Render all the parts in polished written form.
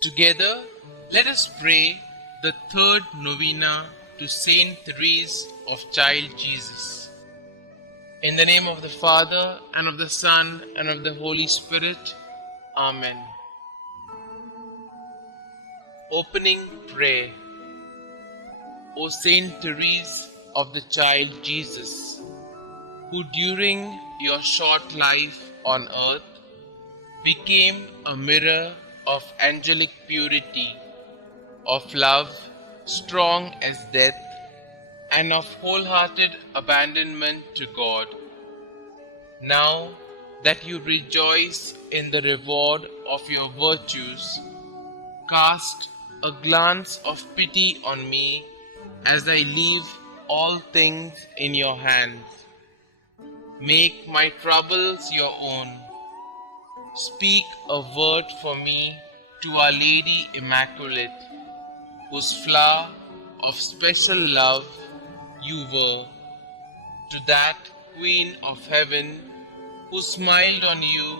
Together, let us pray the third novena to Saint Therese of Child Jesus. In the name of the Father, and of the Son, and of the Holy Spirit. Amen. Opening Prayer. O Saint Therese of the Child Jesus, who during your short life on earth became a mirror of angelic purity, of love strong as death, and of wholehearted abandonment to God. Now that you rejoice in the reward of your virtues, cast a glance of pity on me as I leave all things in your hands. Make my troubles your own. Speak a word for me to Our Lady Immaculate, whose flower of special love you were, to that Queen of Heaven who smiled on you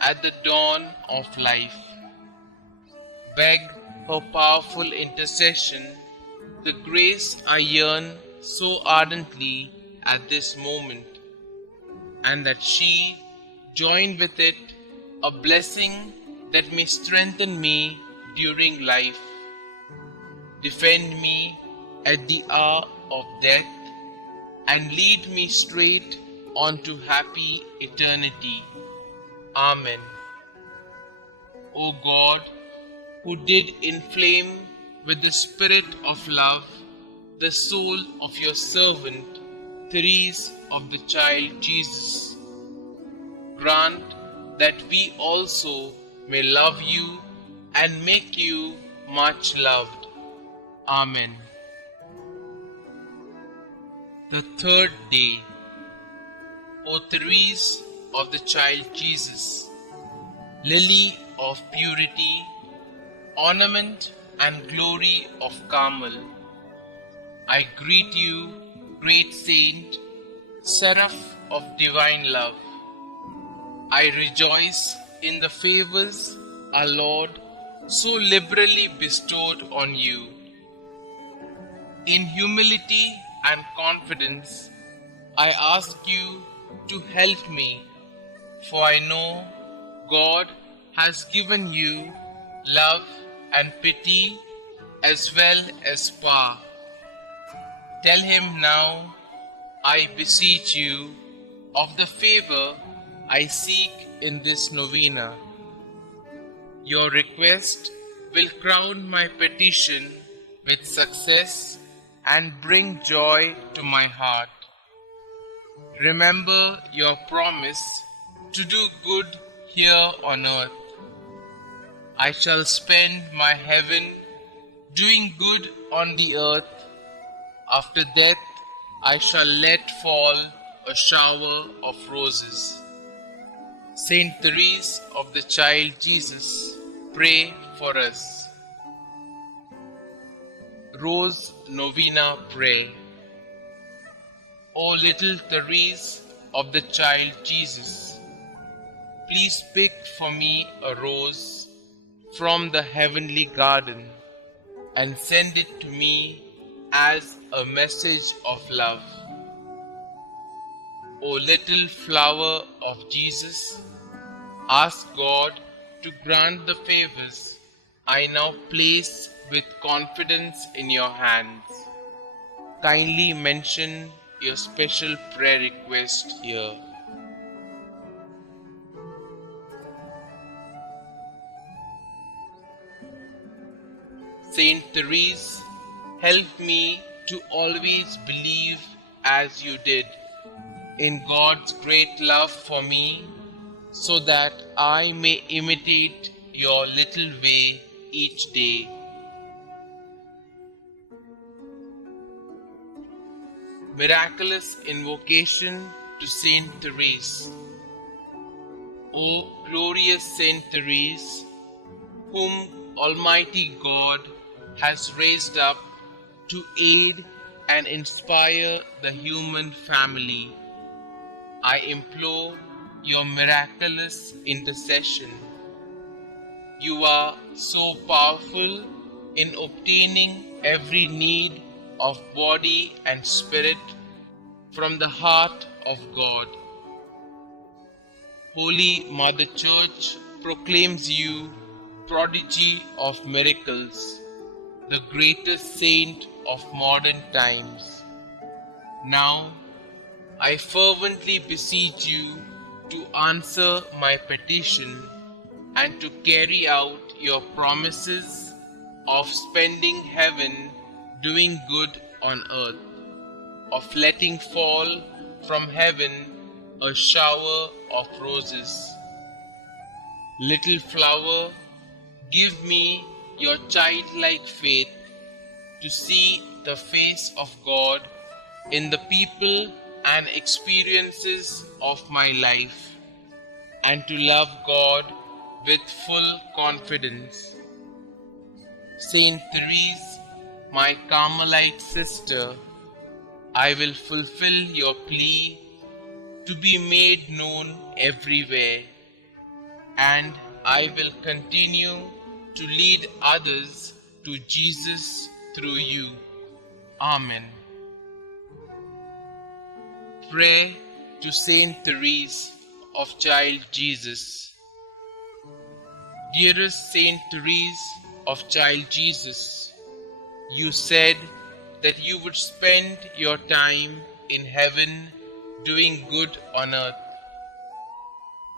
at the dawn of life. Beg her powerful intercession, the grace I yearn so ardently at this moment, and that she join with it a blessing that may strengthen me during life, defend me at the hour of death, and lead me straight on to happy eternity. Amen. O God, who did inflame with the spirit of love the soul of your servant, Therese of the Child Jesus, grant that we also may love you and make you much loved. Amen. The third day. O Therese of the Child Jesus, lily of purity, ornament and glory of Carmel, I greet you, great saint, seraph of divine love. I rejoice in the favors our Lord so liberally bestowed on you. In humility and confidence, I ask you to help me, for I know God has given you love and pity as well as power. Tell him now, I beseech you, of the favor I seek in this novena. Your request will crown my petition with success and bring joy to my heart. Remember your promise to do good here on earth. I shall spend my heaven doing good on the earth. After death, I shall let fall a shower of roses. Saint Therese of the Child Jesus, pray for us. Rose Novena Prayer. O little Therese of the Child Jesus, please pick for me a rose from the heavenly garden and send it to me as a message of love. O little flower of Jesus, ask God to grant the favors I now place with confidence in your hands. Kindly mention your special prayer request here. Saint Therese, help me to always believe as you did in God's great love for me, so that I may imitate your little way each day. Miraculous Invocation to Saint Therese. O glorious Saint Therese, whom Almighty God has raised up to aid and inspire the human family, I implore your miraculous intercession. You are so powerful in obtaining every need of body and spirit from the heart of God. Holy Mother Church proclaims you prodigy of miracles, the greatest saint of modern times. Now, I fervently beseech you to answer my petition and to carry out your promises of spending heaven doing good on earth, of letting fall from heaven a shower of roses. Little flower, give me your childlike faith to see the face of God in the people and experiences of my life, and to love God with full confidence. Saint Therese, my Carmelite sister, I will fulfill your plea to be made known everywhere, and I will continue to lead others to Jesus through you. Amen. Pray to Saint Therese of Child Jesus. Dearest Saint Therese of Child Jesus, you said that you would spend your time in heaven doing good on earth.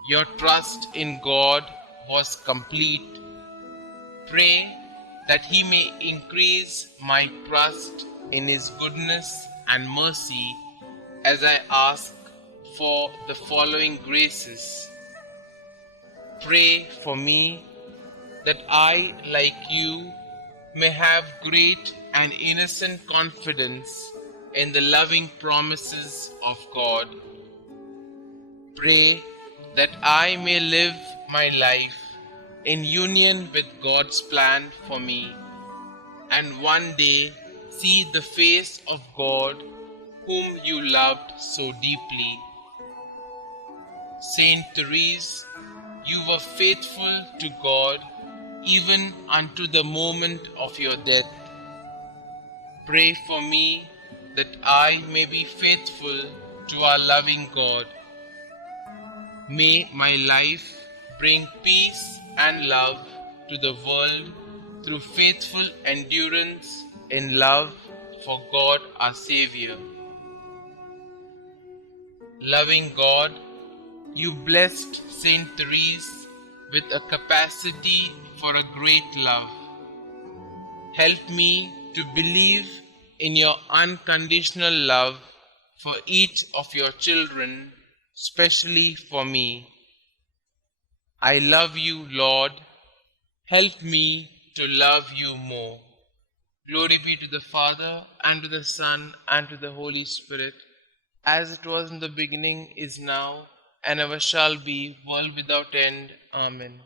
Your trust in God was complete. Pray that He may increase my trust in His goodness and mercy as I ask for the following graces. Pray for me that I, like you, may have great and innocent confidence in the loving promises of God. Pray that I may live my life in union with God's plan for me, and one day see the face of God whom you loved so deeply. Saint Therese, you were faithful to God even unto the moment of your death. Pray for me that I may be faithful to our loving God. May my life bring peace and love to the world through faithful endurance in love for God our Xavier. Loving God, you blessed Saint Therese with a capacity for a great love. Help me to believe in your unconditional love for each of your children, especially for me. I love you, Lord. Help me to love you more. Glory be to the Father, and to the Son, and to the Holy Spirit, as it was in the beginning, is now, and ever shall be, world without end. Amen.